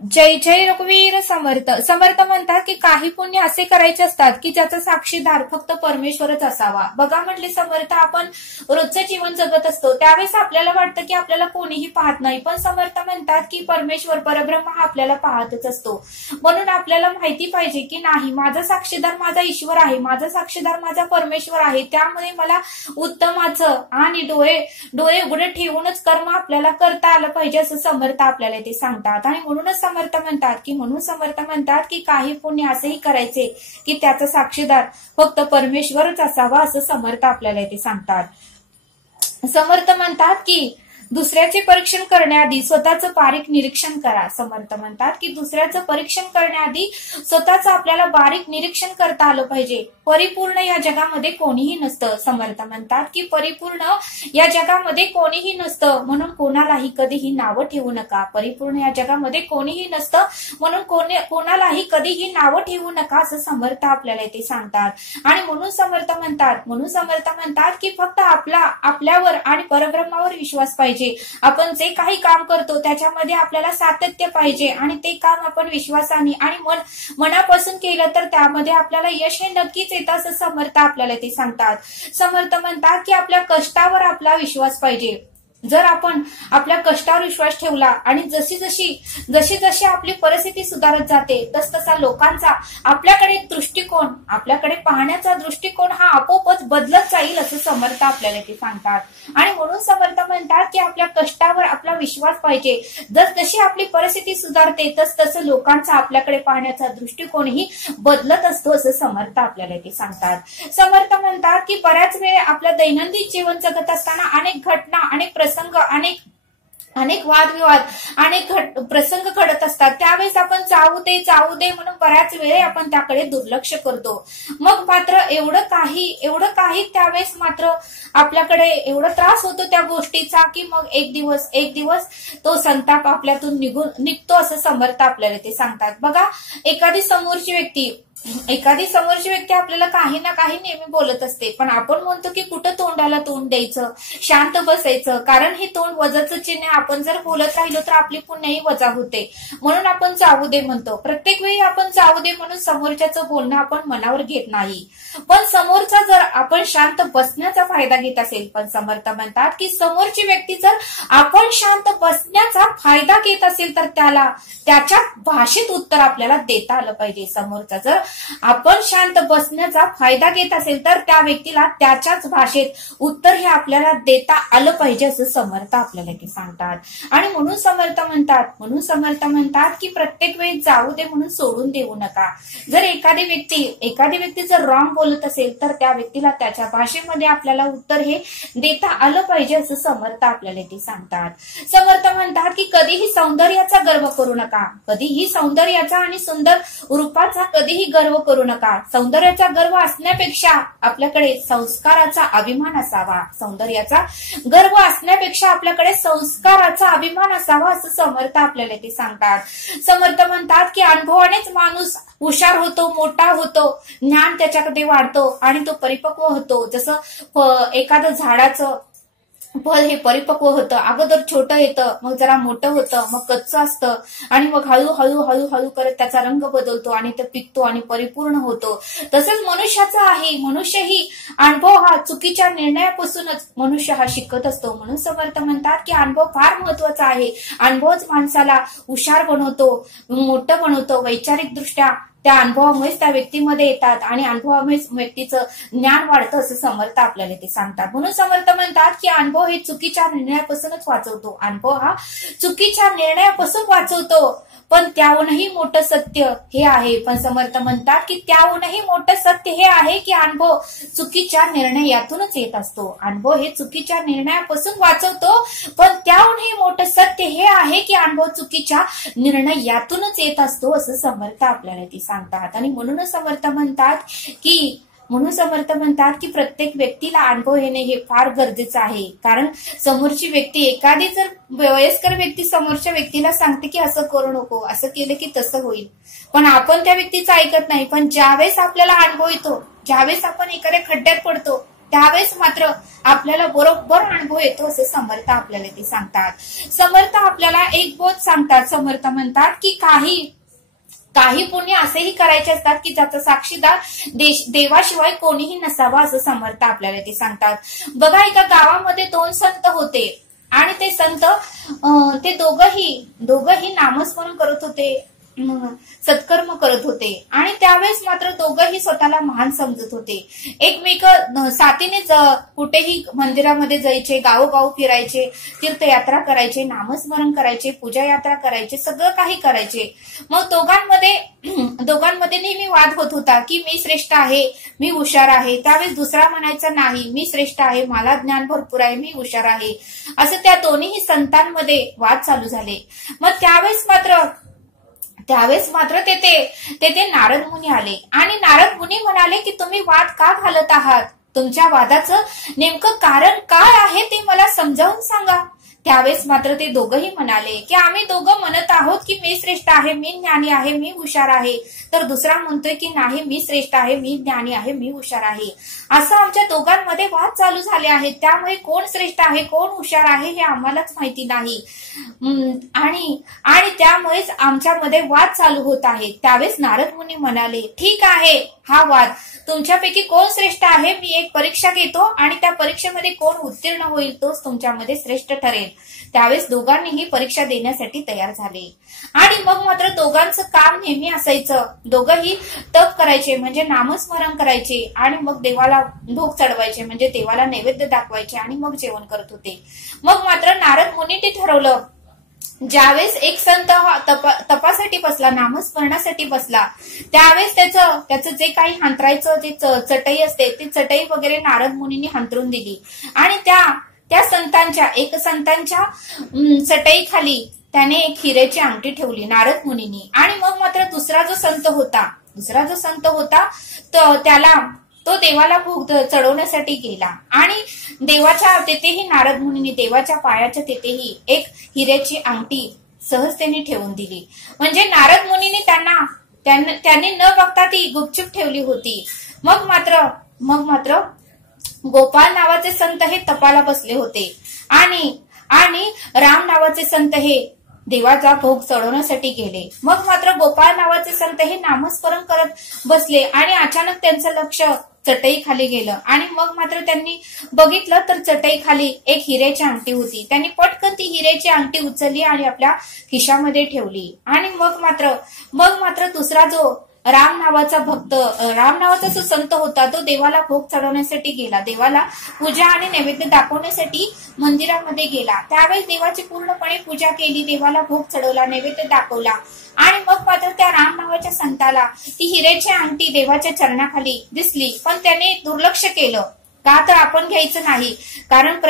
जय जय रघुवीर समर्थ. समर्थ म्हणतात की काही पुण्य असे करायचे असतात की ज्याचा साक्षीदार फक्त परमेश्वरच असावा. बघा म्हटले समर्थ, आपण रोजचं जीवन जगत असतो त्यावेळेस आपल्याला वाटतं की आपल्याला कोणीही पाहत नाही, पण समर्थ म्हणतात की परमेश्वर परब्रह्म हा आपल्याला पाहतच असतो. म्हणून आपल्याला माहिती पाहिजे की नाही, माझा साक्षीदार माझा ईश्वर आहे, माझा साक्षीदार माझा परमेश्वर आहे, त्यामुळे मला उत्तमाचं आणि डोळे उघडे ठेवूनच कर्म आपल्याला करता आलं पाहिजे असं समर्थ आपल्याला ते सांगतात. आणि म्हणूनच समर्थ म्हणतात की काही पुण्य असेही करायचे की त्याचा साक्षीदार फक्त परमेश्वरच असावा असं समर्थ आपल्याला ते सांगतात. समर्थ म्हणतात की दुसऱ्याचे परीक्षण करण्याआधी स्वतःचं बारीक निरीक्षण करा. समर्थ म्हणतात की दुसऱ्याचं परीक्षण करण्याआधी स्वतःचं आपल्याला बारीक निरीक्षण करता आलं पाहिजे. परिपूर्ण या जगामध्ये कोणीही नसतं. समर्थ म्हणतात की परिपूर्ण या जगामध्ये कोणीही नसतं, म्हणून कोणालाही कधीही नावं ठेवू नका. परिपूर्ण या जगामध्ये कोणीही नसतं, म्हणून कोणालाही कधीही नावं ठेवू नका असं समर्थ आपल्याला ते सांगतात. आणि म्हणून समर्थ म्हणतात की फक्त आपल्यावर आणि परब्रह्मावर विश्वास पाहिजे. आपण जे काही काम करतो त्याच्यामध्ये आपल्याला सातत्य पाहिजे आणि ते काम आपण विश्वासाने आणि मनापासून केलं तर त्यामध्ये आपल्याला यश हे नक्कीच येतं असं समर्थ आपल्याला ते सांगतात. समर्थ म्हणतात की आपल्या कष्टावर आपला विश्वास पाहिजे. जर आपण आपल्या कष्टावर विश्वास ठेवला आणि जशी आपली परिस्थिती सुधारत जाते तसतसा लोकांचा आपल्याकडे दृष्टिकोन, आपल्याकडे पाहण्याचा दृष्टिकोन हा आपोआपच बदलत जाईल असं समर्थ आपल्याला ते सांगतात. आणि म्हणून समर्थ म्हणतात की आपल्या कष्टावर आपला विश्वास पाहिजे. जशी आपली परिस्थिती सुधारते तसं लोकांचा आपल्याकडे पाहण्याचा दृष्टिकोनही बदलत असतो असं समर्थ आपल्याला ते सांगतात. समर्थ म्हणतात की बऱ्याच वेळ आपल्या दैनंदिन जीवन जगत असताना अनेक घटना, अनेक प्रसंग, अनेक वादविवाद, अनेक प्रसंग घडत असतात. त्यावेळेस आपण जाऊ दे म्हणून बऱ्याच वेळे आपण त्याकडे दुर्लक्ष करतो. मग मात्र एवढं काही त्यावेळेस मात्र आपल्याकडे एवढा त्रास होतो त्या गोष्टीचा की मग एक दिवस तो संताप आपल्यातून निघतो असं समर्थ आपल्याला ते सांगतात. बघा, एखादी समोरची व्यक्ती आपल्याला काही ना काही नेहमी बोलत असते, पण आपण म्हणतो की कुठं तोंडाला तोंड द्यायचं, शांत बसायचं, कारण हे तोंड वजाचं चिन्ह. आपण जर बोलत राहिलो तर आपली पुण्याही वजा होते, म्हणून आपण जाऊ दे म्हणतो. प्रत्येक वेळी आपण जाऊ दे म्हणून समोरच्याचं बोलणं आपण मनावर घेत नाही, पण समोरचा जर आपण शांत बसण्याचा फायदा घेत असेल, पण समर्थ म्हणतात की समोरची व्यक्ती जर आपण शांत बसण्याचा फायदा घेत असेल तर त्याच्या भाषेत उत्तर आपल्याला देता आलं पाहिजे. समोरचा जर आपण शांत बसण्याचा फायदा घेत असेल तर त्या व्यक्तीला त्याच्याच भाषेत उत्तर हे आपल्याला देता आलं पाहिजे असं समर्थ आपल्याला ते सांगतात. आणि म्हणून समर्थ म्हणतात की प्रत्येक वेळी जाऊ दे म्हणून सोडून देऊ नका. जर एखादी व्यक्ती जर रॉंग बोलत असेल तर त्या व्यक्तीला त्याच्या भाषेमध्ये आपल्याला उत्तर हे देता आलं पाहिजे असं समर्थ आपल्याला ते सांगतात. समर्थ म्हणतात की कधीही सौंदर्याचा गर्व करू नका. कधीही सौंदर्याचा आणि सुंदर रूपाचा कधीही गर्व करू नका. सौंदर्याचा गर्व असण्यापेक्षा आपल्याकडे संस्काराचा अभिमान असावा. सौंदर्याचा गर्व असण्यापेक्षा आपल्याकडे संस्काराचा अभिमान असावा असं समर्थ आपल्याला ते सांगतात. समर्थ म्हणतात की अनुभवानेच माणूस हुशार होतो, मोठा होतो, ज्ञान त्याच्याकडे वाढतो आणि तो परिपक्व होतो. जसं एखादं झाडाचं फळ हे परिपक्व होतं, अगोदर छोटं येतं, मग जरा मोठं होतं, मग कच्चं असतं आणि मग हळूहळू करत त्याचा रंग बदलतो आणि ते पिकतो आणि परिपूर्ण होतो. तसंच मनुष्याचं आहे. मनुष्यही अनुभव हा चुकीच्या निर्णयापासूनच मनुष्य हा शिकत असतो. म्हणून समर्थ म्हणतात की अनुभव फार महत्वाचा आहे. अनुभवच माणसाला हुशार बनवतो, मोठं बनवतो. वैचारिक दृष्ट्या त्या अनुभवामुळेच त्या व्यक्तीमध्ये येतात आणि अनुभवामुळेच व्यक्तीचं ज्ञान वाढतं असं समर्थ आपल्याला ते सांगतात. म्हणून समर्थ म्हणतात की अनुभव हे चुकीच्या निर्णयापासूनच वाचवतो. अनुभव हा चुकीच्या निर्णयापासून वाचवतो, पण त्याहूनही मोठं सत्य हे आहे. पण समर्थ म्हणतात की त्याहूनही मोठं सत्य हे आहे की अनुभव चुकीच्या निर्णयातूनच येत असतो. अनुभव हे चुकीच्या निर्णयापासून वाचवतो, पण त्याहूनही मोठं सत्य हे आहे की अनुभव चुकीच्या निर्णयातूनच येत असतो असं समर्थ आपल्याला ते सांगतात. आणि म्हणूनच समर्थ म्हणतात की प्रत्येक व्यक्तीला अनुभव येणे हे फार गरजेचं आहे. कारण समोरची व्यक्ती, एखादी जर वयस्कर व्यक्ती समोरच्या व्यक्तीला सांगते की असं करू नको, असं केलं की तसं होईल, पण आपण त्या व्यक्तीचं ऐकत नाही. पण ज्यावेळेस आपल्याला अनुभव येतो, ज्यावेळेस आपण एखाद्या खड्ड्यात पडतो त्यावेळेस मात्र आपल्याला बरोबर अनुभव येतो असे समर्थ आपल्याला ते सांगतात. समर्थ आपल्याला एक बोध सांगतात. समर्थ म्हणतात की काही पुण्य असेही करायचे असतात की ज्याचा साक्षीदार देवाशिवाय कोणीही नसावा असं समर्थ आपल्याला ते सांगतात. बघा, एका गावामध्ये 2 संत होते आणि ते संत ते दोघंही नामस्मरण करत होते, सत्कर्म करत होते आणि त्यावेळेस मात्र दोघंही स्वतःला महान समजत होते. एकमेक साथीने कुठेही मंदिरामध्ये जायचे, गावोगाव फिरायचे, तीर्थयात्रा करायचे, नामस्मरण करायचे, पूजा यात्रा करायचे, सगळं काही करायचे. मग दोघांमध्ये नेहमी वाद होत होता की मी श्रेष्ठ आहे, मी हुशार आहे. त्यावेळेस दुसरा म्हणायचा नाही, मी श्रेष्ठ आहे, मला ज्ञान भरपूर आहे, मी हुशार आहे. असं त्या दोन्ही संतांमध्ये वाद चालू झाले. मग त्यावेळेस मात्र तेथे नारद मुनी आले आणि नारद मुनी म्हणाले की तुम्ही वाद का घालत आहात? तुमच्या वादाचं नेमकं कारण काय आहे ते मला समजावून सांगा. त्यावेळेस मात्र ते दोघंही म्हणाले की आम्ही दोघं म्हणत आहोत की मी श्रेष्ठ आहे, मी ज्ञानी आहे, मी हुशार आहे, तर दुसरा म्हणतोय की नाही, मी श्रेष्ठ आहे, मी ज्ञानी आहे, मी हुशार आहे. असं आमच्या दोघांमध्ये वाद चालू झाले आहेत. त्यामुळे कोण श्रेष्ठ आहे, कोण हुशार आहे हे आम्हालाच माहिती नाही आणि त्यामुळेच आमच्यामध्ये वाद चालू होत आहे. त्यावेळेस नारद मुनी म्हणाले ठीक आहे, हा वाद तुमच्यापैकी कोण श्रेष्ठ आहे मी एक परीक्षा घेतो आणि त्या परीक्षेमध्ये कोण उत्तीर्ण होईल तोच तुमच्यामध्ये श्रेष्ठ ठरेल. त्यावेळेस दोघांनीही परीक्षा देण्यासाठी तयार झाले आणि मग मात्र दोघांचं काम नेहमी असायचं. दोघंही तप करायचे म्हणजे नामस्मरण करायचे आणि मग देवाला भोग चढवायचे म्हणजे देवाला नैवेद्य दाखवायचे आणि मग जेवण करत होते. मग मात्र नारद मुनींनी ठरवलं, ज्यावेळेस एक संत तपासाठी बसला, नामस्मरणासाठी बसला, त्यावेळेस त्याचं जे काही हांतरायचं जे चटई असते ती चटई वगैरे नारद मुनींनी हांतरून दिली आणि त्या संतांच्या चटई खाली त्याने एक हिऱ्याची अंगठी ठेवली नारद मुनींनी. आणि मग मात्र दुसरा जो संत होता तो देवाला भोग चढवण्यासाठी गेला आणि देवाच्या तेथेही नारद मुनींनी देवाच्या पायाच्या तेथेही एक हिऱ्याची अंगठी सहजतेने ठेवून दिली. म्हणजे नारद मुनींनी त्यांनी न बघता ती गुपचूप ठेवली होती. मग मात्र गोपाल नावाचे संत हे तपाला बसले होते आणि राम नावाचे संत हे देवाचा भोग चढवण्यासाठी गेले. मग मात्र गोपाळ नावाचे संत हे नामस्मरण करत बसले आणि अचानक त्यांचं लक्ष चटई खाली गेलं आणि मग मात्र त्यांनी बघितलं तर चटई खाली एक हिऱ्याची अंगठी होती. त्यांनी पटकन ती हिऱ्याची अंगठी उचलली आणि आपल्या खिशामध्ये ठेवली आणि मग मात्र दुसरा जो राम नावाचा जो संत होता तो देवाला भोग चढवण्यासाठी गेला. देवाला पूजा आणि नैवेद्य दाखवण्यासाठी मंदिरामध्ये गेला. त्यावेळेस देवाची पूर्णपणे पूजा केली, देवाला भोग चढवला, नैवेद्य दाखवला आणि मग मात्र त्या राम नावाच्या संताला ती हिऱ्याची अंगठी देवाच्या चरणाखाली दिसली, पण त्याने दुर्लक्ष केलं. का तर आपण घ्यायचं नाही, कारण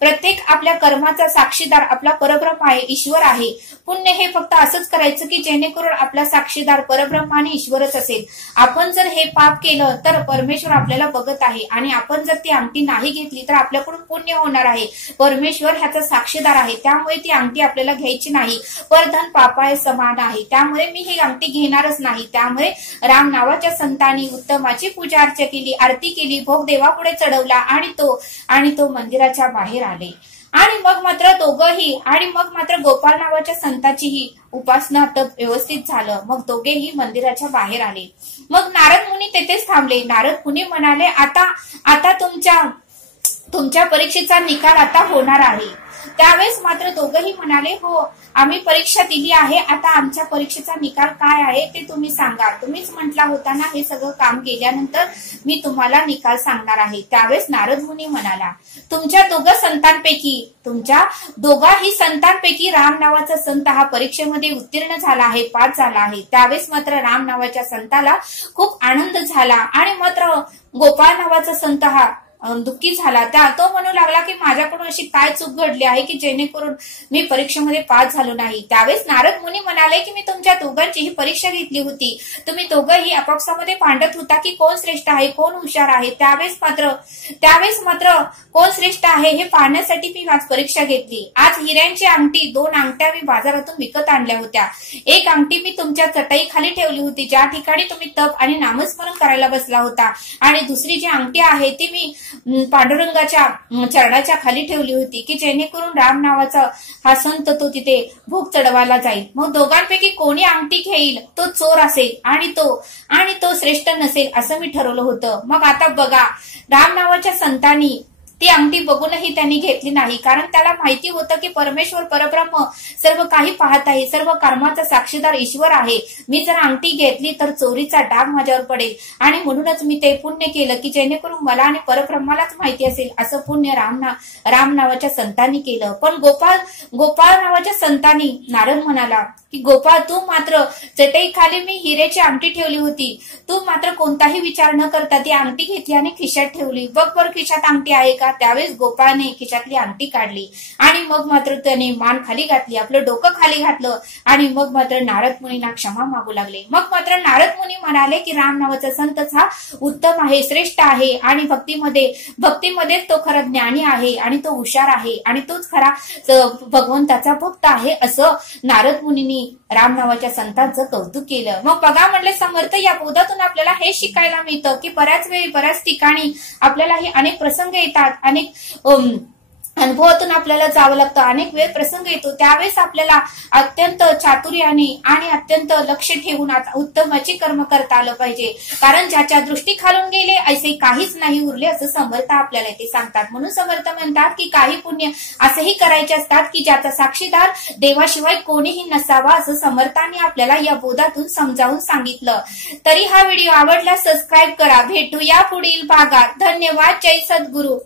प्रत्येक आपल्या कर्माचा साक्षीदार आपला परब्रह्म आहे, ईश्वर आहे. पुण्य हे फक्त असंच करायचं की जेणेकरून आपला साक्षीदार परब्रह्म आणि ईश्वरच असेल. आपण जर हे पाप केलं तर परमेश्वर आपल्याला बघत आहे आणि आपण जर ती अंगठी नाही घेतली तर आपल्याकडून पुण्य होणार आहे. परमेश्वर ह्याचा साक्षीदार आहे, त्यामुळे ती अंगठी आपल्याला घ्यायची नाही. परधन पापाय समान आहे, त्यामुळे मी ही अंगठी घेणारच नाही. त्यामुळे राम नावाच्या संतांनी उत्तमाची पूजा अर्चा केली, आरती केली, भोग देवापुढे चढवला आणि तो मंदिराच्या बाहेर आले. आणि मग मात्र गोपाल नावाच्या संताचीही उपासना तप व्यवस्थित झालं. मग दोघेही मंदिराच्या बाहेर आले. मग नारद मुनी तेथेच थांबले. नारद मुनी म्हणाले, आता तुमच्या परीक्षेचा निकाल आता होणार आहे. त्यावेळेस मात्र दोघंही म्हणाले, हो आम्ही परीक्षा दिली आहे, आता आमच्या परीक्षेचा निकाल काय आहे ते तुम्ही सांगा. तुम्हीच म्हटला होता ना हे सगळं काम केल्यानंतर मी तुम्हाला निकाल सांगणार आहे. त्यावेळेस नारद मुनी म्हणाला, तुमच्या दोघाही संतांपैकी राम नावाचा संत हा परीक्षेमध्ये उत्तीर्ण झाला आहे, पास झाला आहे. त्यावेळेस मात्र राम नावाच्या संताला खूप आनंद झाला आणि मात्र गोपाळ नावाचा संत हा दुःखी झाला. तो म्हणू लागला की माझ्याकडून अशी काय चूक घडली आहे की जेणेकरून मी परीक्षेमध्ये पास झालो नाही. त्यावेळेस नारद मुनी म्हणाले की मी तुमच्या दोघांची ही परीक्षा घेतली होती. तुम्ही दोघंही आपापसामध्ये भांडत होता की कोण श्रेष्ठ आहे, कोण हुशार आहे. त्यावेळेस मात्र कोण श्रेष्ठ आहे हे पाहण्यासाठी मी आज परीक्षा घेतली. आज हिऱ्यांची अंगठी 2 अंगठ्या मी बाजारातून विकत आणल्या होत्या. एक अंगठी मी तुमच्या चटई खाली ठेवली होती ज्या ठिकाणी तुम्ही तप आणि नामस्मरण करायला बसला होता आणि दुसरी जी अंगठी आहे ती मी पांडुरंगाच्या चरणाच्या खाली ठेवली होती की जेणेकरून राम नावाचा हा संत तो तिथे भोग चढवायला जाईल. मग दोघांपैकी कोणी अंगठी घेईल तो चोर असेल आणि तो श्रेष्ठ नसेल असं मी ठरवलं होतं. मग आता बघा, राम नावाच्या संतांनी ती अंगठी बघूनही त्यांनी घेतली नाही, कारण त्याला माहिती होतं की परमेश्वर परब्रह्म सर्व काही पाहत आहे, सर्व कर्माचा साक्षीदार ईश्वर आहे. मी जर अंगठी घेतली तर चोरीचा डाग माझ्यावर पडेल आणि म्हणूनच मी ते पुण्य केलं की जेणेकरून मला आणि परब्रह्मालाच माहिती असेल असं पुण्य राम नावाच्या संतांनी केलं. पण गोपाळ नावाच्या संतांनी नारद म्हणाला की गोपाळ, तू मात्र चटई खाली मी हिरेची अंगठी ठेवली होती, तू मात्र कोणताही विचार न करता ती अंगठी घेतली आणि खिशात ठेवली. बघ बरं खिशात अंगठी आहे का? त्यावेळेस गोपाळने खिशातली अंगठी काढली आणि मग मात्र त्याने मान खाली घातली, आपलं डोकं खाली घातलं आणि मग मात्र नारद मुनींना क्षमा मागू लागले. मग मात्र नारद मुनी म्हणाले की राम नावाचा संतच हा उत्तम आहे, श्रेष्ठ आहे आणि भक्तीमध्येच तो खरा ज्ञानी आहे आणि तो हुशार आहे आणि तोच खरा भगवंताचा भक्त आहे असं नारद मुनींनी राम नावाच्या संतांचं कौतुक केलं. मग बघा म्हणले समर्थ, या बोधातून आपल्याला हे शिकायला मिळतं की बऱ्याच वेळी बऱ्याच ठिकाणी आपल्याला हे अनेक प्रसंग येतात, अनेक अनुभवातून आपल्याला जावं लागतं, अनेक वेळ प्रसंग येतो. त्यावेळेस आपल्याला अत्यंत चातुर्याने आणि अत्यंत लक्ष ठेवून उत्तमाचे कर्म करता आलं पाहिजे, कारण ज्याच्या दृष्टी खालून गेले ऐसे काहीच नाही उरले असं समर्थ आपल्याला इथे सांगतात. म्हणून समर्थ म्हणतात की काही पुण्य असेही करायचे असतात की ज्याचा साक्षीदार देवाशिवाय कोणीही नसावा असं समर्थांनी आपल्याला या बोधातून समजावून सांगितलं. तरी हा व्हिडिओ आवडल्यास सबस्क्राईब करा. भेटू या पुढील भागात. धन्यवाद. जय सद्गुरु.